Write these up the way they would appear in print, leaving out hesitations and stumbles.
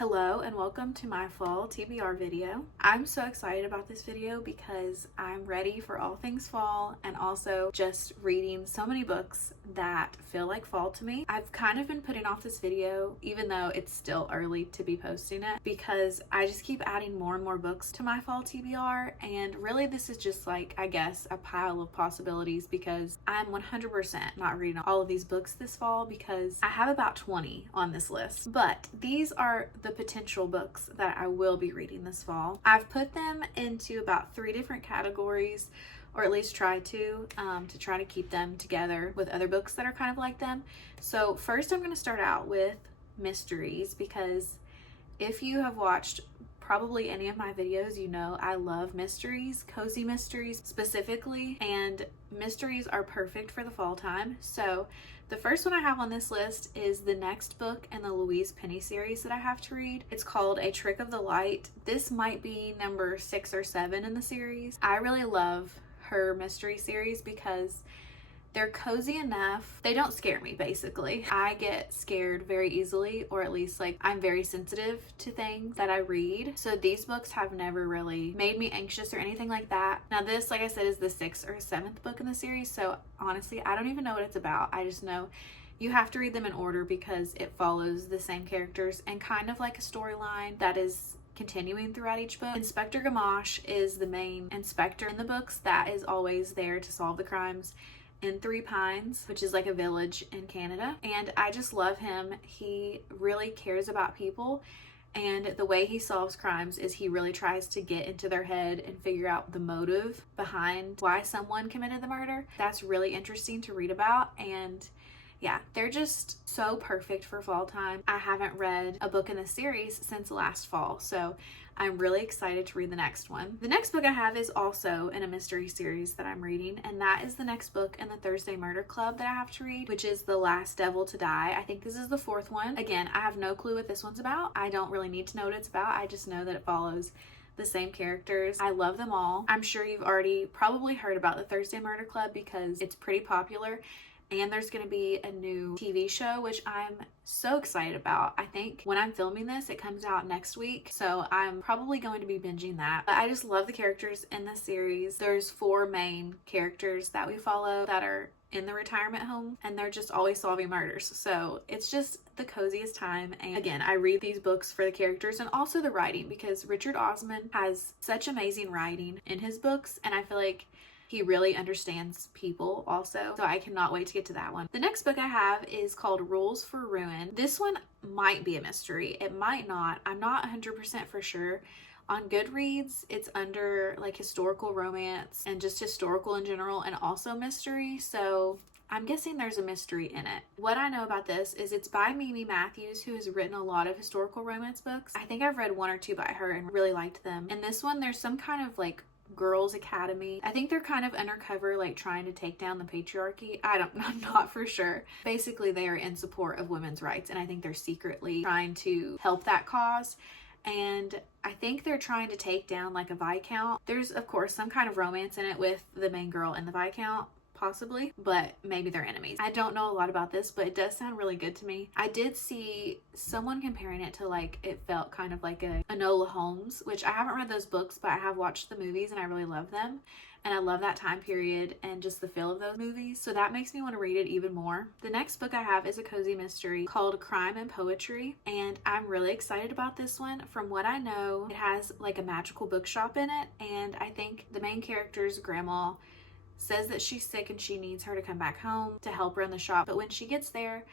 Hello and welcome to my fall TBR video. I'm so excited about this video because I'm ready for all things fall and also just reading so many books that feel like fall to me. I've kind of been putting off this video even though it's still early to be posting it because I just keep adding more and more books to my fall TBR, and really this is just like, I guess, a pile of possibilities because I'm 100% not reading all of these books this fall because I have about 20 on this list, but these are the potential books that I will be reading this fall. I've put them into about 3 different categories, or at least try to try to keep them together with other books that are kind of like them. So first I'm going to start out with mysteries, because if you have watched probably any of my videos, you know I love mysteries, cozy mysteries specifically, and mysteries are perfect for the fall time. So the first one I have on this list is the next book in the Louise Penny series that I have to read. It's called A Trick of the Light. This might be number 6 or 7 in the series. I really love her mystery series because they're cozy enough. They don't scare me, basically. I get scared very easily, or at least like I'm very sensitive to things that I read. So these books have never really made me anxious or anything like that. Now this, like I said, is the 6th or 7th book in the series. So honestly, I don't even know what it's about. I just know you have to read them in order because it follows the same characters and kind of like a storyline that is continuing throughout each book. Inspector Gamache is the main inspector in the books that is always there to solve the crimes in Three Pines, which is like a village in Canada, and I just love him. He really cares about people, and the way he solves crimes is he really tries to get into their head and figure out the motive behind why someone committed the murder. That's really interesting to read about, and yeah, they're just so perfect for fall time. I haven't read a book in the series since last fall, so I'm really excited to read the next one. The next book I have is also in a mystery series that I'm reading, and that is the next book in the Thursday Murder Club that I have to read, which is The Last Devil to Die. I think this is the 4th one. Again, I have no clue what this one's about. I don't really need to know what it's about. I just know that it follows the same characters. I love them all. I'm sure you've already probably heard about the Thursday Murder Club because it's pretty popular. And there's going to be a new TV show, which I'm so excited about. I think when I'm filming this, it comes out next week. So I'm probably going to be binging that. But I just love the characters in this series. There's 4 main characters that we follow that are in the retirement home, and they're just always solving murders. So it's just the coziest time. And again, I read these books for the characters and also the writing, because Richard Osman has such amazing writing in his books, and I feel like he really understands people also. So I cannot wait to get to that one. The next book I have is called Rules for Ruin. This one might be a mystery. It might not. I'm not 100% for sure. On Goodreads, it's under like historical romance and just historical in general, and also mystery. So I'm guessing there's a mystery in it. What I know about this is it's by Mimi Matthews, who has written a lot of historical romance books. I think I've read 1 or 2 by her and really liked them. In this one, there's some kind of like girls academy. I think they're kind of undercover, like trying to take down the patriarchy. I'm not for sure. Basically, they are in support of women's rights, and I think they're secretly trying to help that cause. And I think they're trying to take down like a Viscount. There's of course some kind of romance in it with the main girl and the Viscount, possibly, but maybe they're enemies. I don't know a lot about this, but it does sound really good to me. I did see someone comparing it to like, it felt kind of like a Enola Holmes, which I haven't read those books, but I have watched the movies and I really love them. And I love that time period and just the feel of those movies. So that makes me want to read it even more. The next book I have is a cozy mystery called Crime and Poetry. And I'm really excited about this one. From what I know, it has like a magical bookshop in it. And I think the main character's grandma says that she's sick and she needs her to come back home to help run the shop. But when she gets there,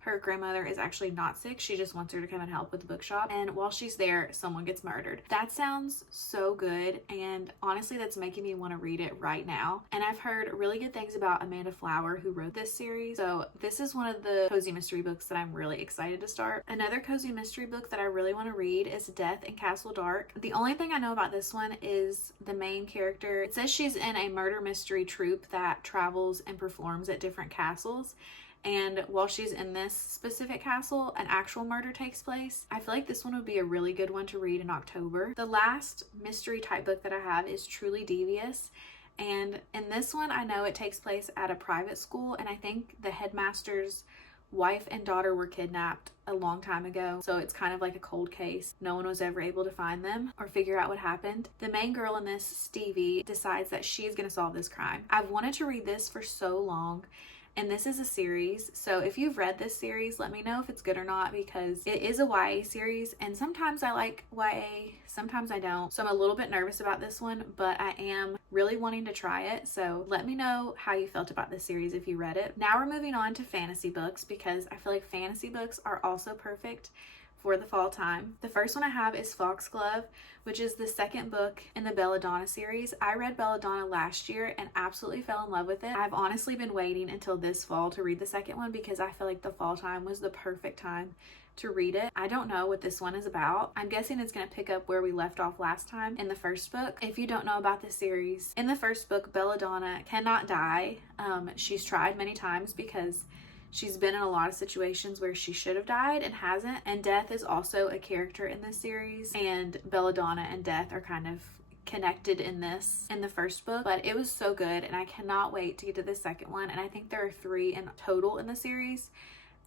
her grandmother is actually not sick. She just wants her to come and help with the bookshop. And while she's there, someone gets murdered. That sounds so good. And honestly, that's making me want to read it right now. And I've heard really good things about Amanda Flower, who wrote this series. So this is one of the cozy mystery books that I'm really excited to start. Another cozy mystery book that I really want to read is Death in Castle Dark. The only thing I know about this one is the main character. It says she's in a murder mystery troupe that travels and performs at different castles. And while she's in this specific castle, an actual murder takes place. I feel like this one would be a really good one to read in October. The last mystery type book that I have is Truly Devious. And in this one, I know it takes place at a private school, and I think the headmaster's wife and daughter were kidnapped a long time ago, so it's kind of like a cold case. No one was ever able to find them or figure out what happened. The main girl in this, Stevie, decides that she's going to solve this crime. I've wanted to read this for so long, and this is a series, so if you've read this series, let me know if it's good or not, because it is a YA series, and sometimes I like YA, sometimes I don't. So I'm a little bit nervous about this one, but I am really wanting to try it. So let me know how you felt about this series if you read it. Now we're moving on to fantasy books, because I feel like fantasy books are also perfect for the fall time. The first one I have is Foxglove, which is the second book in the Belladonna series. I read Belladonna last year and absolutely fell in love with it. I've honestly been waiting until this fall to read the second one, because I feel like the fall time was the perfect time to read it. I don't know what this one is about. I'm guessing it's going to pick up where we left off last time in the first book. If you don't know about this series, in the first book, Belladonna cannot die. She's tried many times because she's been in a lot of situations where she should have died and hasn't. And Death is also a character in this series, and Belladonna and Death are kind of connected in the first book. But it was so good, and I cannot wait to get to the second one. And I think there are 3 in total in the series,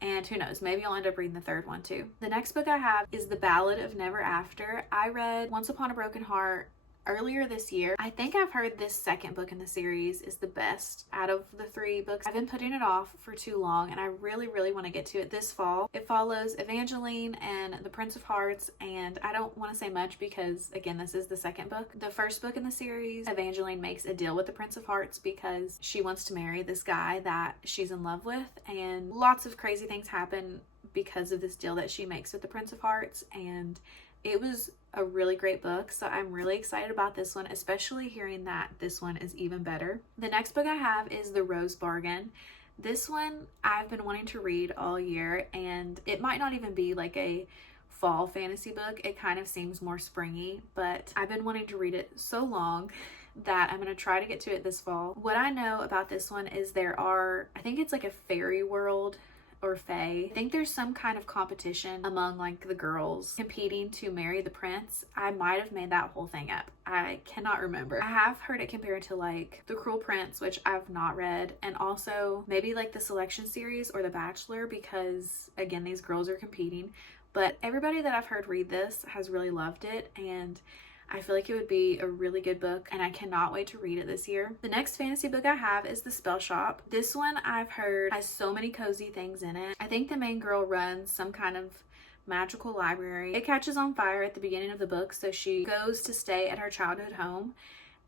and who knows, maybe I'll end up reading the third one too. The next book I have is The Ballad of Never After. I read Once Upon a Broken Heart earlier this year. I think I've heard this second book in the series is the best out of the 3 books. I've been putting it off for too long, and I really want to get to it this fall. It follows Evangeline and the Prince of Hearts, and I don't want to say much because, again, this is the second book. The first book in the series, Evangeline makes a deal with the Prince of Hearts because she wants to marry this guy that she's in love with, and lots of crazy things happen because of this deal that she makes with the Prince of Hearts, and it was a really great book, so I'm really excited about this one, especially hearing that this one is even better. The next book I have is The Rose Bargain. This one I've been wanting to read all year, and it might not even be like a fall fantasy book. It kind of seems more springy, but I've been wanting to read it so long that I'm going to try to get to it this fall. What I know about this one is I think it's like a fairy world or fae. I think there's some kind of competition among like the girls competing to marry the prince. I might have made that whole thing up. I cannot remember. I have heard it compared to like The Cruel Prince, which I've not read, and also maybe like the Selection series or The Bachelor, because again, these girls are competing. But everybody that I've heard read this has really loved it, and I feel like it would be a really good book, and I cannot wait to read it this year. The next fantasy book I have is The Spellshop. This one I've heard has so many cozy things in it. I think the main girl runs some kind of magical library. It catches on fire at the beginning of the book, so she goes to stay at her childhood home.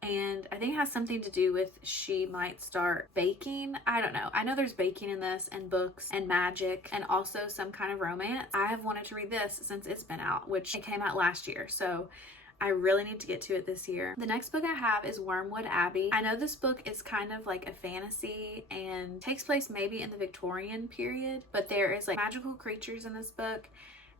And I think it has something to do with she might start baking. I don't know. I know there's baking in this, and books and magic, and also some kind of romance. I have wanted to read this since it's been out, which it came out last year. So I really need to get to it this year. The next book I have is Wormwood, Abbey. I know this book is kind of like a fantasy and takes place maybe in the Victorian period, but there is like magical creatures in this book,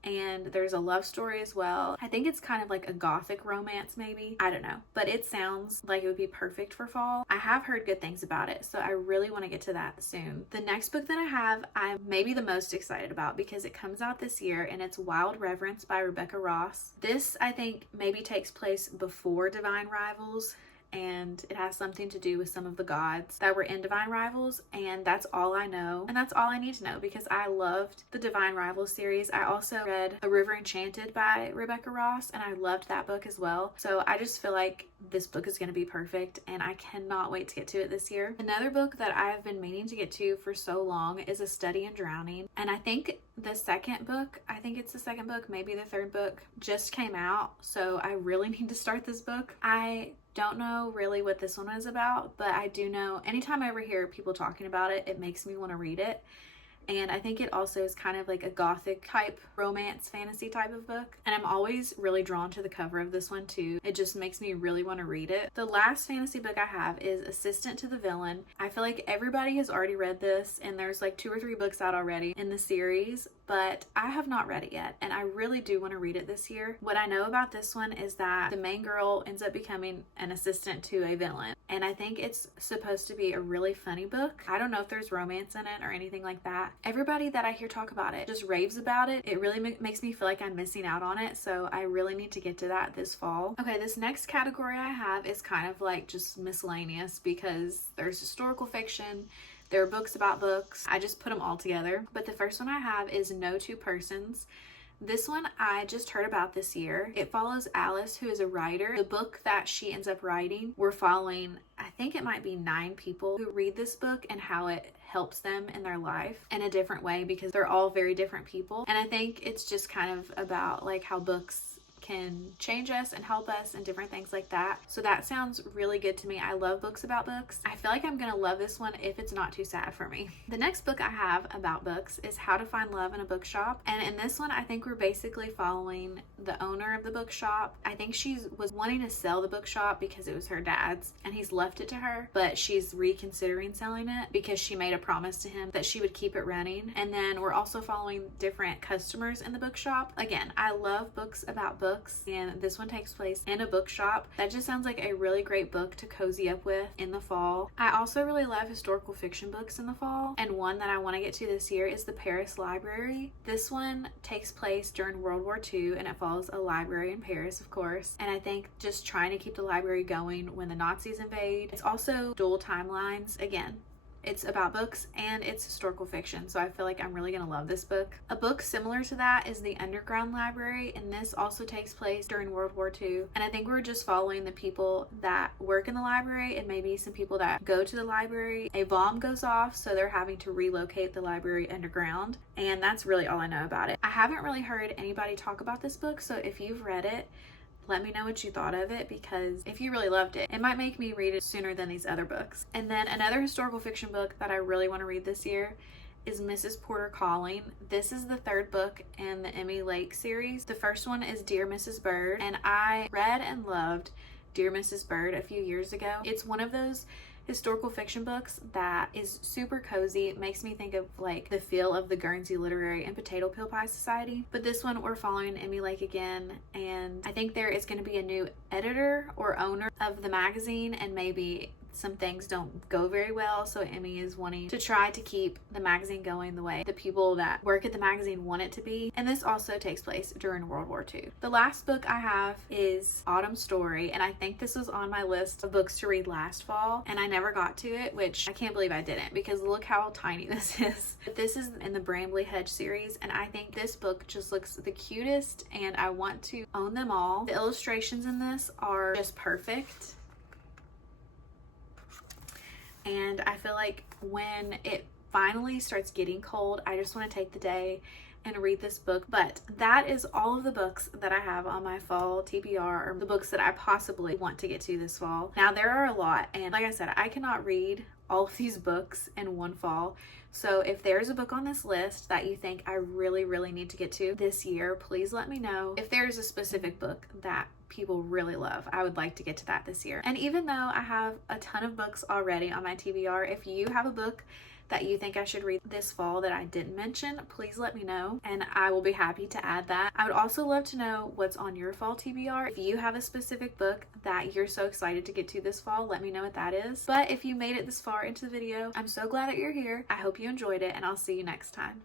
and there's a love story as well. I think it's kind of like a gothic romance maybe. I don't know, but it sounds like it would be perfect for fall. I have heard good things about it, so I really want to get to that soon. The next book that I have, I'm maybe the most excited about because it comes out this year, and it's Wild Reverence by Rebecca Ross. This, I think, maybe takes place before Divine Rivals, and it has something to do with some of the gods that were in Divine Rivals, and that's all I know, and that's all I need to know because I loved the Divine Rivals series. I also read A River Enchanted by Rebecca Ross, and I loved that book as well, so I just feel like this book is going to be perfect, and I cannot wait to get to it this year. Another book that I've been meaning to get to for so long is A Study in Drowning, and I think it's the second book, maybe the third book, just came out, so I really need to start this book. I don't know really what this one is about, but I do know anytime I ever hear people talking about it, it makes me want to read it. And I think it also is kind of like a gothic type romance fantasy type of book. And I'm always really drawn to the cover of this one too. It just makes me really want to read it. The last fantasy book I have is Assistant to the Villain. I feel like everybody has already read this, and there's like 2 or 3 books out already in the series, but I have not read it yet, and I really do want to read it this year. What I know about this one is that the main girl ends up becoming an assistant to a villain, and I think it's supposed to be a really funny book. I don't know if there's romance in it or anything like that. Everybody that I hear talk about it just raves about it. It really makes me feel like I'm missing out on it, so I really need to get to that this fall. Okay, this next category I have is kind of like just miscellaneous because there's historical fiction, They're books about books. I just put them all together. But the first one I have is No Two Persons. This one I just heard about this year. It follows Alice, who is a writer. The book that she ends up writing, we're following, I think it might be 9 people who read this book and how it helps them in their life in a different way, because they're all very different people. And I think it's just kind of about like how books can change us and help us and different things like that. So that sounds really good to me. I love books about books. I feel like I'm gonna love this one if it's not too sad for me. The next book I have about books is How to Find Love in a Bookshop. And in this one, I think we're basically following the owner of the bookshop. I think she was wanting to sell the bookshop because it was her dad's and he's left it to her, but she's reconsidering selling it because she made a promise to him that she would keep it running. And then we're also following different customers in the bookshop. Again, I love books about books, and this one takes place in a bookshop. That just sounds like a really great book to cozy up with in the fall. I also really love historical fiction books in the fall, and one that I want to get to this year is The Paris Library. This one takes place during World War II and it follows a library in Paris, of course, and I think just trying to keep the library going when the Nazis invade. It's also dual timelines. Again, it's about books and it's historical fiction, so I feel like I'm really gonna love this book. A book similar to that is The Underground Library, and this also takes place during World War II. And I think we're just following the people that work in the library and maybe some people that go to the library. A bomb goes off, so they're having to relocate the library underground, and that's really all I know about it. I haven't really heard anybody talk about this book, so if you've read it, let me know what you thought of it, because if you really loved it, it might make me read it sooner than these other books. And then another historical fiction book that I really want to read this year is Mrs. Porter Calling. This is the 3rd book in the Emmy Lake series. The first one is Dear Mrs. Bird, and I read and loved Dear Mrs. Bird a few years ago. It's one of those historical fiction books that is super cozy. It makes me think of like the feel of the Guernsey Literary and Potato Peel Pie Society. But this one we're following Emmy Lake again, and I think there is going to be a new editor or owner of the magazine, and maybe some things don't go very well, so Emmy is wanting to try to keep the magazine going the way the people that work at the magazine want it to be. And this also takes place during World War II. The last book I have is Autumn Story, and I think this was on my list of books to read last fall, and I never got to it, which I can't believe I didn't, because look how tiny this is. But this is in the Bramley Hedge series, and I think this book just looks the cutest, and I want to own them all. The illustrations in this are just perfect. And I feel like when it finally starts getting cold, I just want to take the day and read this book. But that is all of the books that I have on my fall TBR, or the books that I possibly want to get to this fall. Now there are a lot, and like I said, I cannot read all of these books in one fall. So if there's a book on this list that you think I really need to get to this year, please let me know. If there's a specific book that people really love, I would like to get to that this year. And even though I have a ton of books already on my TBR, if you have a book that you think I should read this fall that I didn't mention, please let me know and I will be happy to add that. I would also love to know what's on your fall TBR. If you have a specific book that you're so excited to get to this fall, let me know what that is. But if you made it this far into the video, I'm so glad that you're here. I hope you enjoyed it, and I'll see you next time.